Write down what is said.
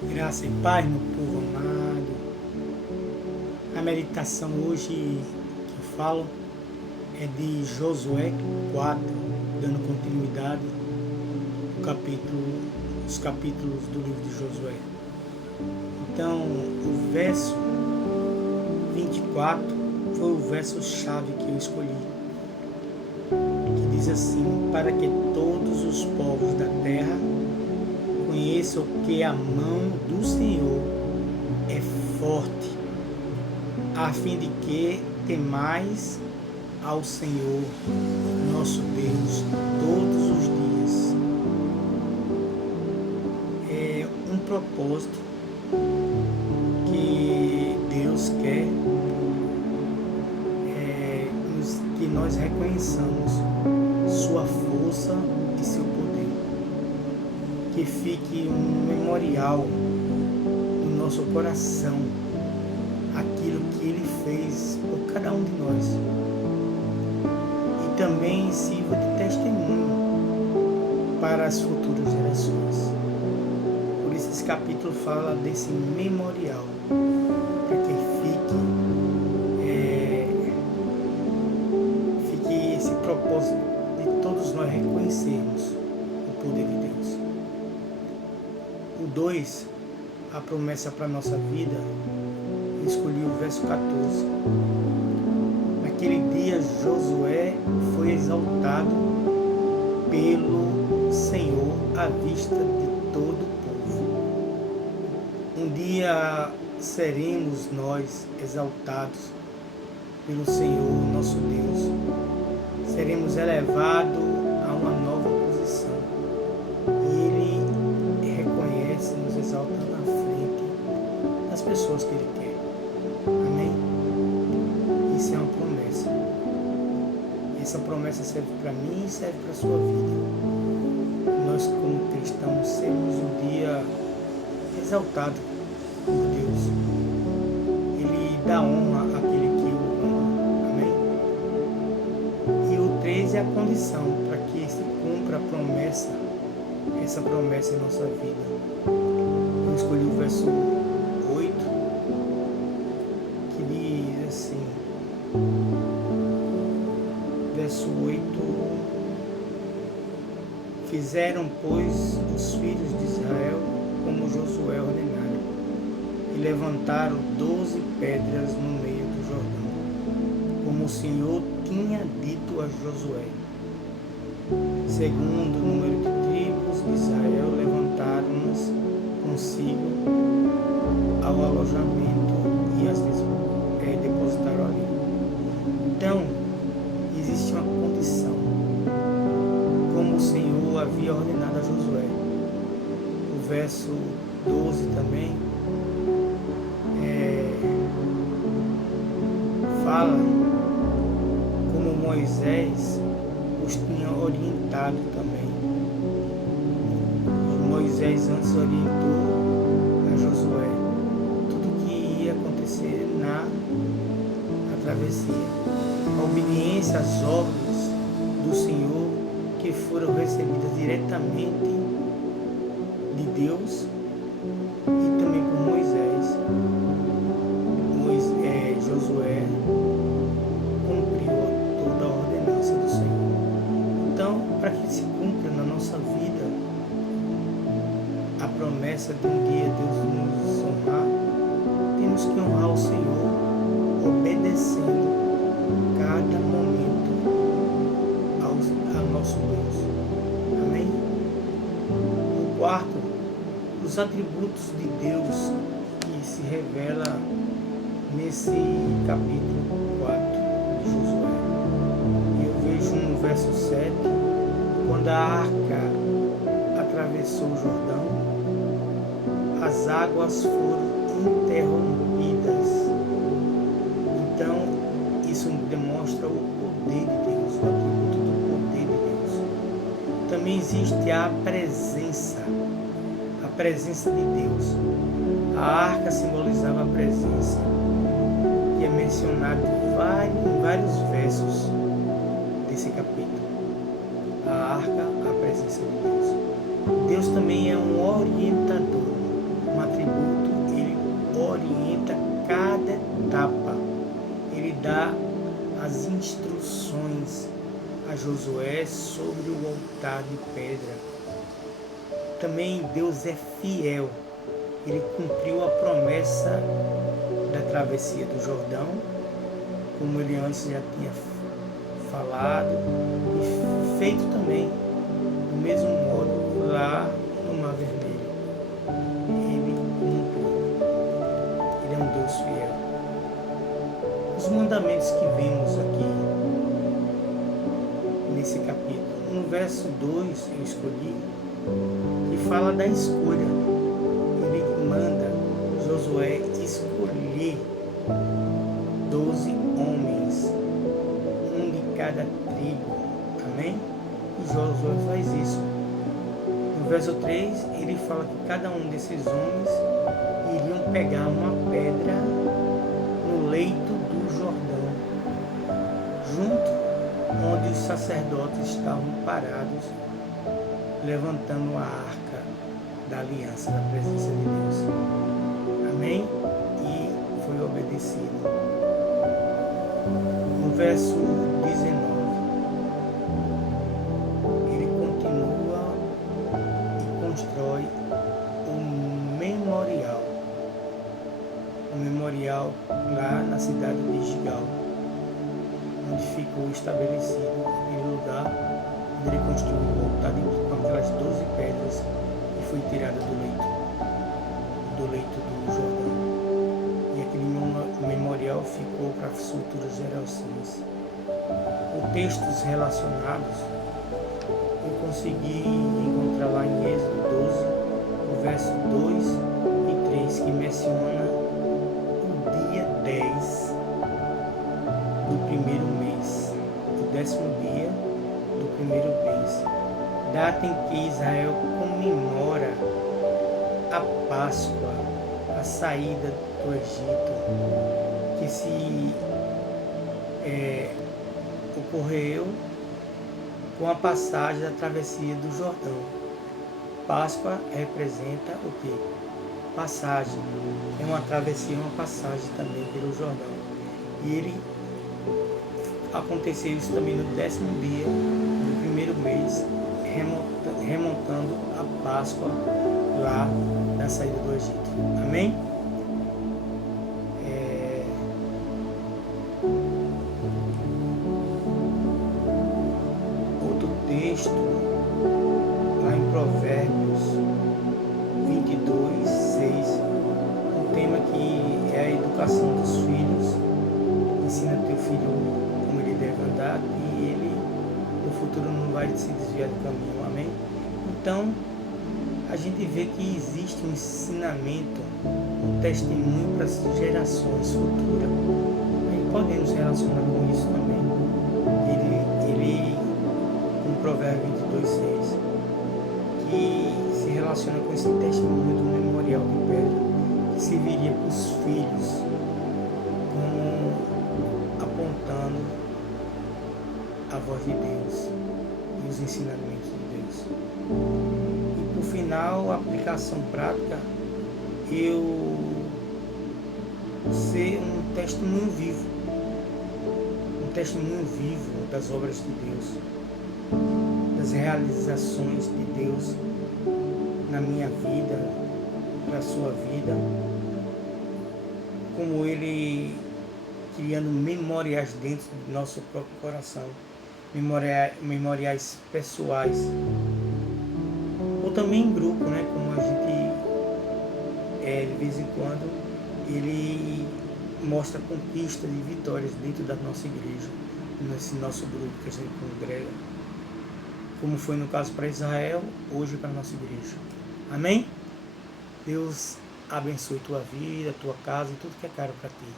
Graça e paz, meu povo amado. A meditação hoje que eu falo é de Josué 4, dando continuidade os capítulos do livro de Josué. Então, o verso 24 foi o verso-chave que eu escolhi, que diz assim: para que todos os povos da terra conheçam que a mão do Senhor é forte, a fim de que temais ao Senhor, nosso Deus, todos os dias. É um propósito que Deus quer que nós reconheçamos sua força e seu poder. Que fique um memorial no nosso coração aquilo que Ele fez por cada um de nós. E também sirva de testemunho para as futuras gerações. Por isso esse capítulo fala desse memorial, para que fique esse propósito de todos nós reconhecermos o poder de Deus. O 2, a promessa para a nossa vida, eu escolhi o verso 14. Naquele dia Josué foi exaltado pelo Senhor à vista de todo o povo. Um dia seremos nós exaltados pelo Senhor, nosso Deus. Seremos elevados a uma nova posição. E Ele reconhece, nos exalta na frente das pessoas que Ele quer. Amém? Isso é uma promessa. Essa promessa serve para mim e serve para a sua vida. Nós, como cristãos, sermos um dia exaltado por Deus. Ele dá honra àquele que o honra. Amém? E o 3 é a condição para que se cumpra a promessa, essa promessa em nossa vida. Eu escolhi o verso 8, que diz assim, verso 8: fizeram, pois, os filhos de Israel como Josué ordenara, e levantaram 12 pedras no meio do Jordão, como o Senhor tinha dito a Josué. Segundo o número de tribos de Israel, levantaram-nas consigo ao alojamento e as depositaram ali. Então, existe uma condição, como o Senhor havia ordenado a Josué. O verso 12 também fala como Moisés os tinha orientado também. Moisés antes orientou a Josué tudo o que ia acontecer na travessia. A obediência às ordens do Senhor que foram recebidas diretamente de Deus e também por Moisés. Josué cumpriu toda a ordenança do Senhor. Então, para que se cumpra na nossa vida a promessa de um dia Deus nos honrar, temos que honrar o Senhor obedecendo cada momento ao nosso Deus. Amém? O 4, os atributos de Deus que se revela nesse capítulo 4 de Josué. Eu vejo no verso 7, quando a arca atravessou o Jordão, as águas foram interrompidas. Então, isso demonstra o poder de Deus, o atributo do poder de Deus. Também existe a presença de Deus. A arca simbolizava a presença, que é mencionado em vários versos desse capítulo. A arca, a presença de Deus. Deus também é um orientador, uma dá as instruções a Josué sobre o altar de pedra. Também Deus é fiel. Ele cumpriu a promessa da travessia do Jordão, como ele antes já tinha falado, e feito também do mesmo modo lá no Mar Vermelho. Ele cumpriu. Ele é um Deus fiel. Os mandamentos que vemos aqui nesse capítulo, no verso 2 eu escolhi, que fala da escolha. Ele manda Josué escolher 12 homens, um de cada tribo. Amém? E Josué faz isso. No verso 3, ele fala que cada um desses homens iriam pegar uma pedra no leito do Jordão, junto onde os sacerdotes estavam parados, levantando a arca da aliança, da presença de Deus. Amém? E foi obedecido. No verso 19, ele continua e constrói o memorial. O memorial lá na cidade de Gigal, onde ficou estabelecido aquele lugar onde ele construiu o altar com aquelas 12 pedras que foi tirada do leito do Jordão. E aquele memorial ficou para as futuras gerações. Com textos relacionados, eu consegui encontrar lá em Êxodo 12, o verso 2 e 3, que menciona o dia 10 do primeiro mês, o 10º dia do primeiro mês, data em que Israel comemora a Páscoa, a saída do Egito, que se ocorreu com a passagem da travessia do Jordão. Páscoa representa o quê? Passagem. É uma travessia, uma passagem também pelo Jordão. E ele aconteceu isso também no 10º dia do primeiro mês, remontando a Páscoa lá na saída do Egito. Amém? Outro texto, lá em Provérbios 22, 6, um tema que é a educação dos filhos. Ensina teu filho como ele deve andar e ele no futuro não vai se desviar do caminho. Amém? Então, a gente vê que existe um ensinamento, um testemunho para as gerações futuras. E podemos relacionar com isso também. Ele com Provérbios 22, 6, que se relaciona com esse testemunho do memorial de pedra, que serviria para os filhos, como apontando a voz de Deus e os ensinamentos de Deus. E por final, a aplicação prática, eu ser um testemunho vivo das obras de Deus, das realizações de Deus na minha vida, na sua vida, como Ele criando memoriais dentro do nosso próprio coração, memoriais pessoais, ou também em grupo, né? Como a gente, de vez em quando, ele mostra conquistas e vitórias dentro da nossa igreja, nesse nosso grupo que a gente congrega, como foi no caso para Israel, hoje para a nossa igreja. Amém? Deus abençoe tua vida, tua casa e tudo que é caro para ti.